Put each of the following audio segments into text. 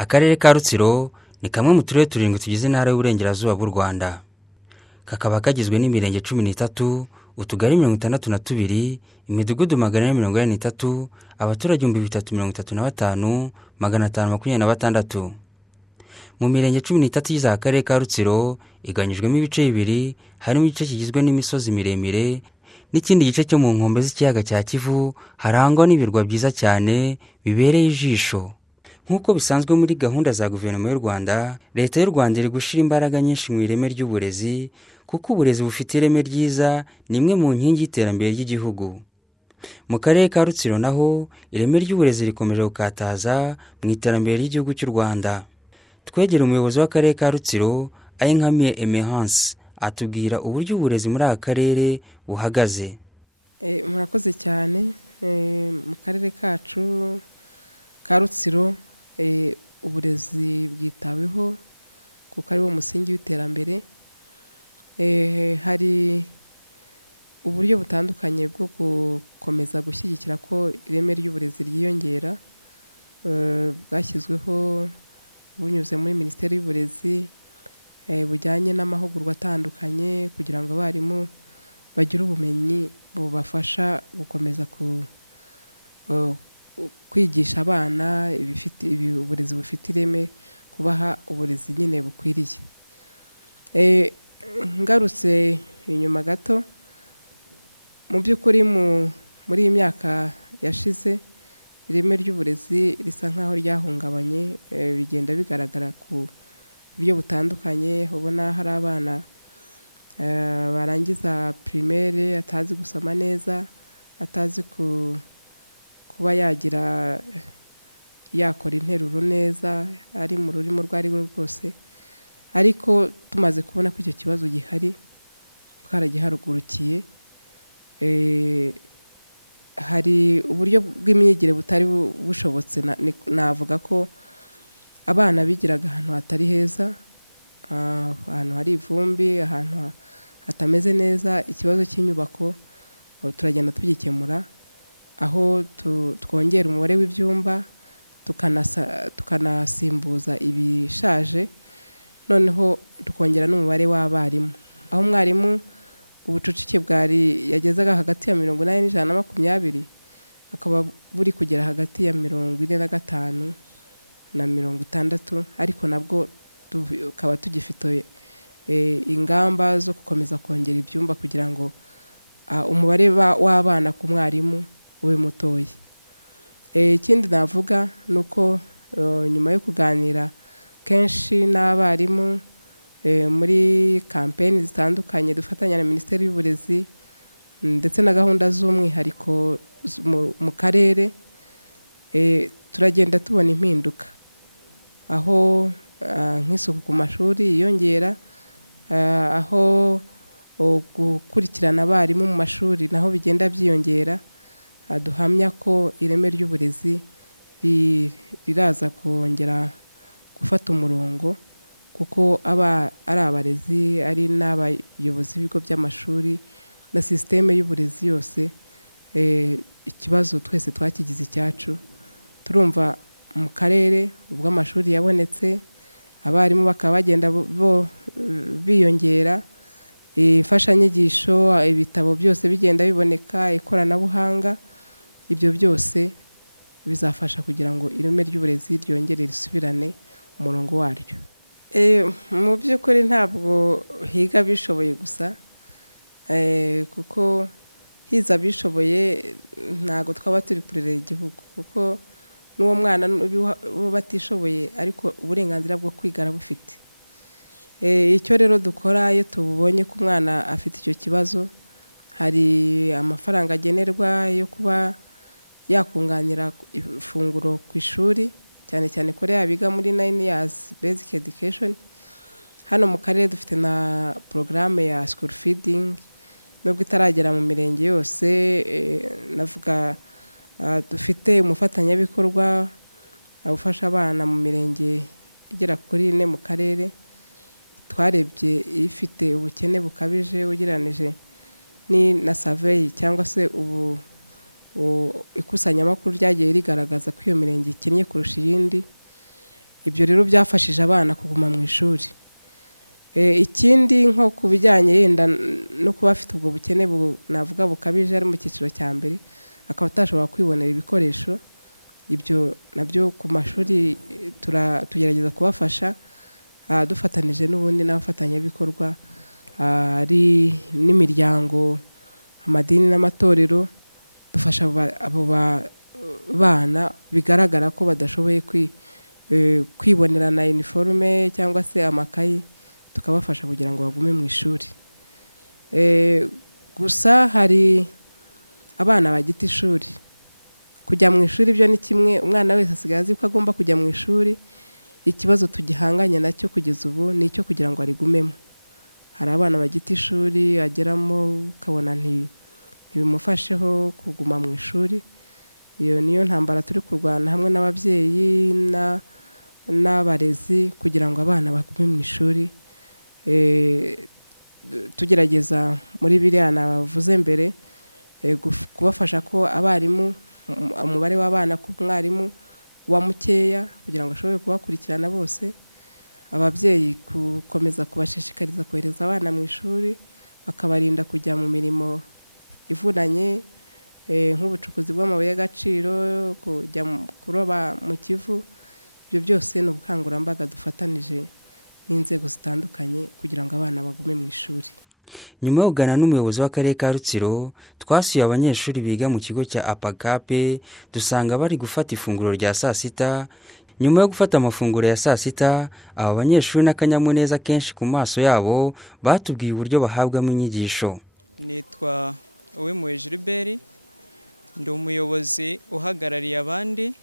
Akarere ka Rutsiro ni kamwe mu turere turindwi tugize intara y'Uburengerazuba bw'u Rwanda. Kakaba kagizwe n'imirenge 13, utugari 62, imidugudu 443, abaturage 335,526. Mu mirenge 13 y'iza akarere ka Rutsiro iganyijwemo ibice bibiri, harimo igice kigizwe n'imisozi miremire n'ikindi gice cyo mu nkombe z'ikiyaga cya Kivu harangwa n'ibirwa byiza cyane bibereye ijisho. Nk'uko bisanzwe muri gahunda za guverinoma y'u Rwanda, leta y'u Rwanda iri gushira imbaraga nyinshi mu ireme ry'uburezi, kuko uburezi bufite ireme ryiza ni imwe mu nkingi y'iterambere ry'igihugu. Mu karere ka Rutsiro naho ireme ry'uburezi rikomeje gukataza mu iterambere ry'igihugu cy'u Rwanda. Twegera umuyobozi w'akarere ka Rutsiro, Ayinkamiye Emerance, atubwira uburyo uburezi muri aka karere buhagaze. Murakoze cyane. Mu karere kacu ka Rutsiro uburezi bwitaweho kuko ari wo musingi w'iterambere. Hari uburyo butandukanye bwo gukomeza gushyigikira ko ireme ry'uburezi ryiyongera, bwashyizweho bunyuze muri Minisiteri y'Uburezi, bujyanye n'amahugurwa atandukanye kugira ngo abarimu bagire ubumenyi bubafasha gukomeza kwigisha abana uburezi bufite ireme, kubaha uburezi nyine bukwiriye. Ngarutse inyuma gato, mu by'ukuri muri iyi myaka yashize ireme ry'uburezi risa nkaho ryahungabanye, bigenda bigaragara ku buryo butandukanye. Ubona hari abana barangiza primaire atazi gusoma neza, atazi kuba yakora interuro neza ari mu rurimi urwo ari rwo rwose. Ariko tumaze kubona ko icyo kibazo gihari, twaragiharugurukiye. Hari uburyo bw'imyigire butari bushobotse. Navuga ko abana bigiraga ahantu hatari heza, ahantu hari ivumbi, ahantu hatameze neza. Ikibazo cy'inyubako turagenda tugikemura, aho twongera umubare w'ibyumba tukanasimbuza ibishaje, noneho tukongera n'umubare w'abarimu. Aho umwarimu ubucucike yagezaga hagati ya 80 n' 120, akaba buri kugera hagati ya 45 na 60, ariko nabwo tukaba tugifite ingamba zo gukomeza kongera ibyumba kugira ngo umubare w'abana ku mwarimu ube mutoya. Ikindi navuga nuko nyuma yo kuganira kenshi n'abarimu muri kampeni zitandukanye dufatanya na Minisiteri y'Uburezi ndetse na gahunda z'umwihariko mu karere, turagenda tubona impinduka, aho nk'isuku ku mashuri yiyongera, aho gukurikirana abarimu mu mashuri naho bigenda byiyongera. Duhamya ko ireme ry'uburezi riraza kongera gufata umurongo, kuko ari abarezi, ari n'abayobozi b'ibigo by'amashuri na sisiteme y'uburezi yose. Ikibazo twese twakigize icyacu. Turumva mu karere ubwo amashuri yabonetse, abarimu bakaba bagenda biyongera, imfashanyigisho, ibitabo byose bigenda biboneka, ikoranabuhanga. Ibyo byose bizafasha kugira ngo ireme ry'uburezi ryongere risubirane umurongo waryo. Mu by'ukuri ntabwo higa bishoboye gusa, kuko hiza bishoboye ntabwo twaba turi kurera igihugu, kuko n'uwo mwana batishoboye ariko uburenganzira bwo kwiga arabufite. Icyo rero dukora iyo tubonye ko umwana afite icyo kibazo, hari amafaranga agenerwa yo kuba yakunganira ifunguro ku ishuri, cyane cyane kuri abiga muri 9 years basic education. Hano mu karere dufite na programme ya school feeding, nubwo itaragera mu mirenge yose. Navuga dufite umufatanyabikorwa ufasha abana mu mirenge igera kuri 4 mu karere. Twarebye ifite ubukene bukabije ugereranije na survey cyangwa se ikusanyamakuru ryagiye rigaragaza ko iyo mirenge ikennye kurusha iyindi. ibyo rero byafashije abana kuguma mu ishuri. Ikindi nko ku bijyanye yenda no kuba afite ubwo bukene navuga bukabije ari mu cyiciro cya mbere akaba atashobora kwibonera ibikoresho, ibyo nabyo ku mashuri tugerageza kubafasha dufatanije n'ubundi n'abafatanyabikorwa ari n'imiryango, amadini n'amatorero, dufasha abo bana bigaragara ko badashoboye kwibonera na uniforme cyangwa se amakayi, tukabafasha kugira ngo bagume mu ishuri. Gusa hari abana bagita ishuri, kujya mu ishuri byo ni kimwe, umwana wese asigaye azi ko agomba kujya mu ishuri. Ikibazo tugihanganye nacyo kugeza ubu ni icyo kugira ngo arigumemo. Hari abana bagita ishuri ageramo ukabona ntibimufasheho kuguma mu ishuri. Iyo niyo ntambara turi kurwana hamwe n'ababyeyi n'abarezi kugira ngo abana bagume mu ishuri. Tugerageza muri biriya navuze mbere kubafasha ko abarimu, umubare w'abana ku mwarimu wa mukeya kugira ngo ashobore kubakurikirana bose. Ababyeyi gukomeza kubashishikariza kohereza abana mu ishuri, bakabarinda kujya mu mirimo ivunanye nk'ubucukuzi bw'amabuye y'agaciro, kujya kuroba mu Kivu. Ibyo byose ni ubukangurambaga dufatanije n'inzego zitandukanye kugira ngo abana bagume mu ishuri. Nyuma yo kuganira n'umuyobozi w'akarere ka Rutsiro, twasuye abanyeshuri biga mu kigo cya APACAP, dusanga bari gufata ifunguro rya saa sita. Nyuma yo gufata amafunguro ya saa sita, aba banyeshuri n'akanyamuneza kenshi ku maso yabo batubwiye uburyo bahabwamo inyigisho. Nitwa Uwimpuhwe Gilbert, ndi umuyobozi uhagarariye abandi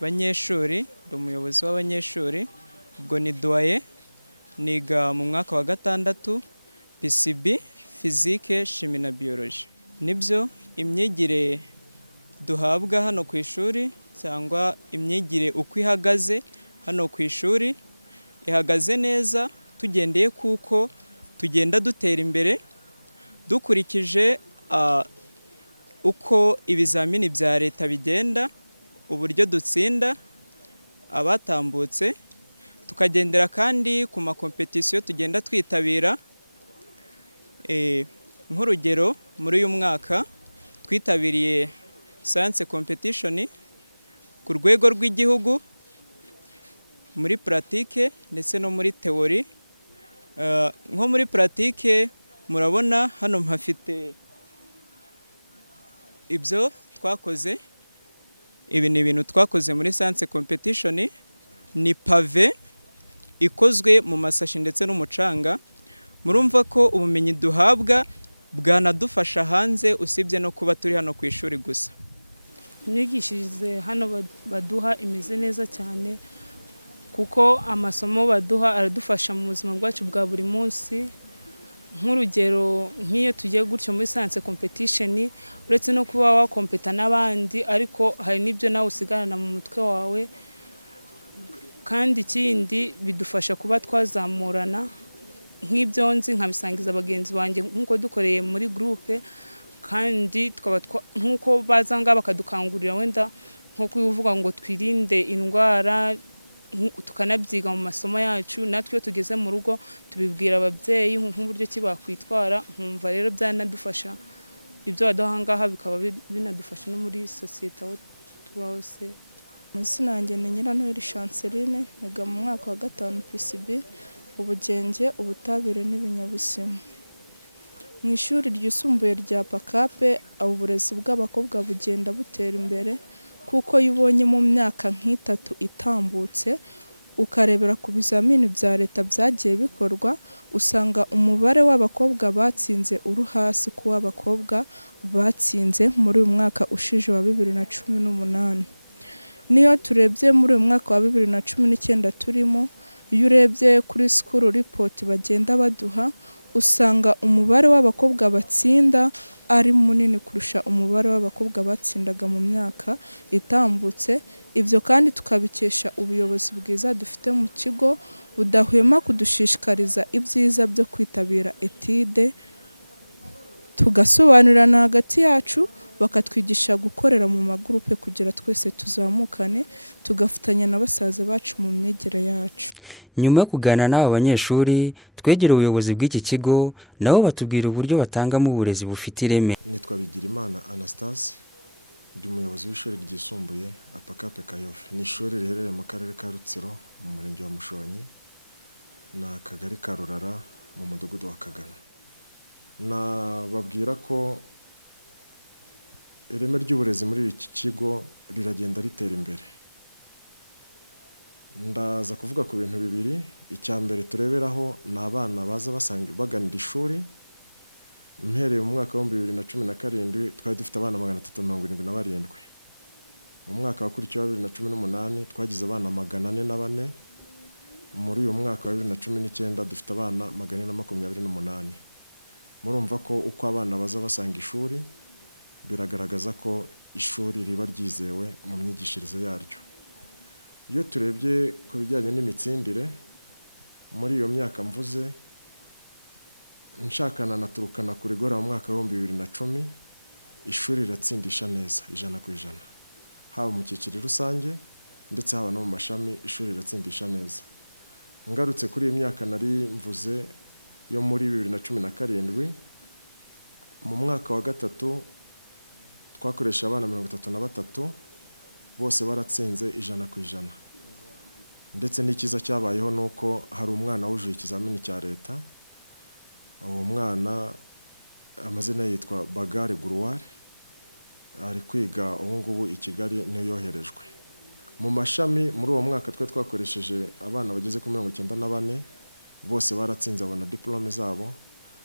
banyeshuri, ndi umuyobozi w'abanyeshuri, ubwo ni doye, niga mu mwaka wa 6 PCB, Physique, Chimie na Biologie. Nibyo imyigire duhabwa hano ku ishuri cyangwa imyigire uko ihagaze hano ku ishuri, ihagaze neza tugendeye kuko tugenda dutera imbere dukurikije uko ibizamini bya leta bigenda, uburyo dutsinda abatambutse, tukagendera kandi ku makompetisiyo tugenda twitabira. Nk'urugero muri uyu mwaka twitabiriye science competition ku rwego rw'igihugu muri pratique ndetse no muri theory. Nko muri pratique murabona hano mpafite ibyo twakoze. Ibi ni ibintu twakoze muri science competition, ni pave ikozwe mu masashi ndetse n'umucanga. Murumva ko ubumenyi duhabwa bwanadufasha hanze usibye no kuba turi hano ku ishuri gusa. Imyigishirize hano baduha imeze neza cyane kuko amasomo baduha aradufasha mu buzima bwacu bwa buri munsi. Nk'urugero nk'iyo tugiye gutyo muri science competition, uretse no kuba wakompeta n'abandi, ariko hari n'ibyo nawe usigarana mu mutwe wawe. Kandi ikindi bidufasha kuba twazamurana, nk'ibyo nzi nkabisangiza abagenzi banjye nk'uko dukoreye muri groupe, kandi nk'uko bazanga bakadukangurira wenda nko kuvuga ngo twirinde indwara, tukanabyiga mu masomo yacu. Natwe iyo tugeze mu rugo tubibwira ababyeyi nk'uburyo ki bakwitwara. Nkumva rero byanadufasha ibyo baduha ngaha, bikaba binadufasha no muri societe aho tuba hose. Amazina yanjye ni Nyirantwari Chanceline, niga mu mwaka wa 5 PCB, ubugenge, ubutabire n'ibinyabuzima. Mu ishuri ryisumbuye rya APACAP uburezi bw'abakobwa bugenda butera imbere, kuko yubonye mu myaka nk'itatu itambutse ukarebera ku bizamini bya leta byagiye bikorwa, usanga umubare w'abakobwa batsinze uri hasi ku w'abakobwa batsinze muri uyu mwaka ushije wa 2018. Niyo turebye muri uyu mwaka wa 2019 turimo, iyo urebye kuri school report bagenda baduha, usanga umubare w'abakobwa batsinda ari munini kurusha umubare w'abakobwa batsindaga mu myaka itambutse. Ibyo kandi tukabikesha ubuyobozi bwiza dufite mu kigo budahwema kudushishikariza ibyiza byo kwitabira etide, tugasobanurana hagati yacu bakatwigisha gukorera mu magurupe kugira twese tuzamukane tugafatanya na basaza bacu mu myigire yacu. Nyuma yo kuganira n'aba banyeshuri twegera ubuyobozi bw'iki kigo nabo batubwira uburyo batangamo uburezi bufite ireme. Nitwa Bigirimana Anastase, ndi umuyobozi w'ishuri ryisumbuye APACAP Kayove. Ni ishuri riherereye mu karere ka Rutsiro mu murenge wa Mushonyi na akagari ka Rurara mu mudugudu wa Kagano. Nababwira ko ireme ry'uburezi muri iki kigo riragenda ritera imbere. Ndaza kuvuga ku bintu bibiri. Icya mbere tureberaho ni abana baza baganira ishuri. Mpereye mu mwaka wa 2017 twari dufite abana 377. Mu mwaka wakurikiyeho wa 2018 twagize abana 404. Muri uyu mwaka wa 2019 dufite abana 428. Murumva ko uko abana baza basanga ishuri biragaragaza ko ishuri riba ryizewe mu myigishirize yaryo. Iyo turebye ku bijyanye n'imitsindire muri iyo myaka mvuze, nshakana naturukana kuri gora mu mwaka wa 2010 ishuri riratsindisha neza 100%. Haba mu cyiciro rusange ndetse haba no mu mashami ishuri riratsindisha neza. Ngarutse kuri iyi myaka nari mvuze yo muri 2017 mu mwaka wa gatatu twakoresha abana 33 bose baratsinze 100%. Ndetse n'ikiza cyabayeho nuko hari umwana wujuje ikizamini cya leta. Uwo mwana amazina yitwa Bagare Guruwari, ari kwiga ubu ngubu i Kigali niyo yoherejwe. Mu mashami muri uwo mwaka twakoresheje abana bageze ku 94 bose baratsinze abona diplome zabo,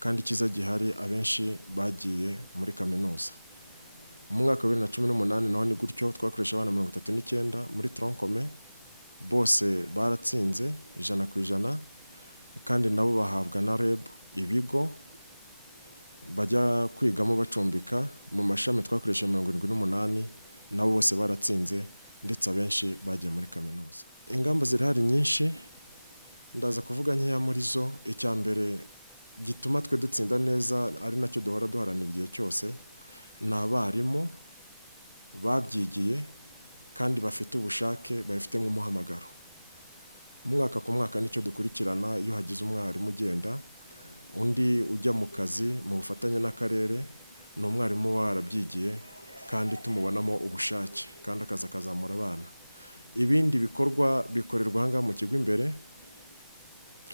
kandi ikiza gihari abenshi bagiye muri kaminuza. Mu mwaka wa 2018 naho ni gutyo twakoresha abana 39 muri troncome bose baratsinze 100%, kandi nabo bahabwa na REB ibigo bajya kwigamo bacumbika. Mu mashami twakoresha 78 nabo bose baratsinze ndetse abenshi bagiye muri kaminuza. Ingamba zirahari nyinshi, ndaza kuvuga nkeya muri zo. Icya mbere gituma twe dutsinda neza ari nacyo duhora duharanira igihe cyose ni abarimu babyigiye kandi bafite ubushake, babifite nk'umuhamagaro. Umwaka ku mwaka nicyo dukurikirana. Iyo hagize umwarimu ugenda undi ujya mu kazi mu bufatanye n'akarere, ni umwarimu warabyigiye kandi tumubonamo ubushake kandi akaza akazamura abana. Ibindi bikorwa bikorerwa hanga mu kigo imbere,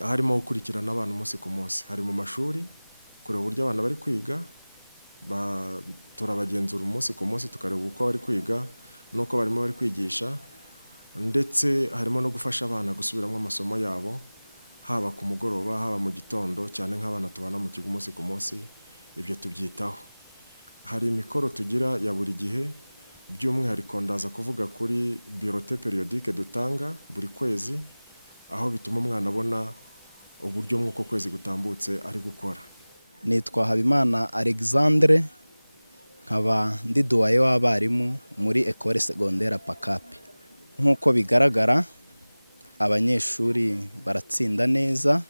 harimo gukurikirana abana umunsi ku munsi. Hari mu mashuri kureba uburyo abana bari kwiga, turabagenzura umunsi ku munsi tukareba uko bari kwiga nuko barimo bari kwigisha, ndetse harimo no gufasha abana gusubiramo amasomo yabo, haba ku mugoroba haba mu gitondo, cyane nk'abana tubana mu kigo umunsi ku munsi. Ibyo tubyitaho. Hari imikoro tugira ya buri gihe, by'umwihariko ndaza kuvuga kuri birote periodique dutanga buri kwezi, aho bituma umwana abona uburyo mw'uko kwezi gutambutse ari gukora. Nitwa Habimana Alexandre, nkaba ndi duwaye w'abarimu muri Ecole Secondaire APACAP. Nk'uko bigaragara abanyeshuri baratsinda neza.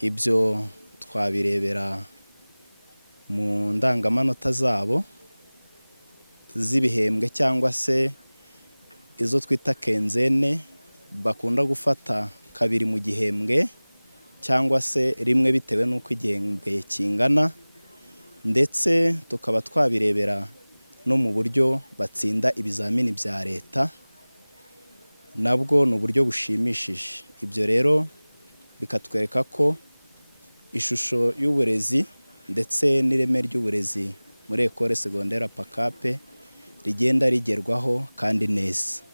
Ibyo twabirebera mu ndangamanota zabo z'ibihembwe cyangwa se izo twita kenzene, bakunda gufata kabiri mu gihembwe cyangwa se rimwe bitewe n'uko igihembwe kingana, ndetse tukaba twabirebera no mu buryo batsinda ibizamini bya leta, nabwo ni uburyo bushimishije. Ibyo rero bikatwereka ko ishusho y'uburezi ndetse n'ireme ry'uburezi muri Ecole Secondaire APACAP rigenda rigerwaho kandi neza.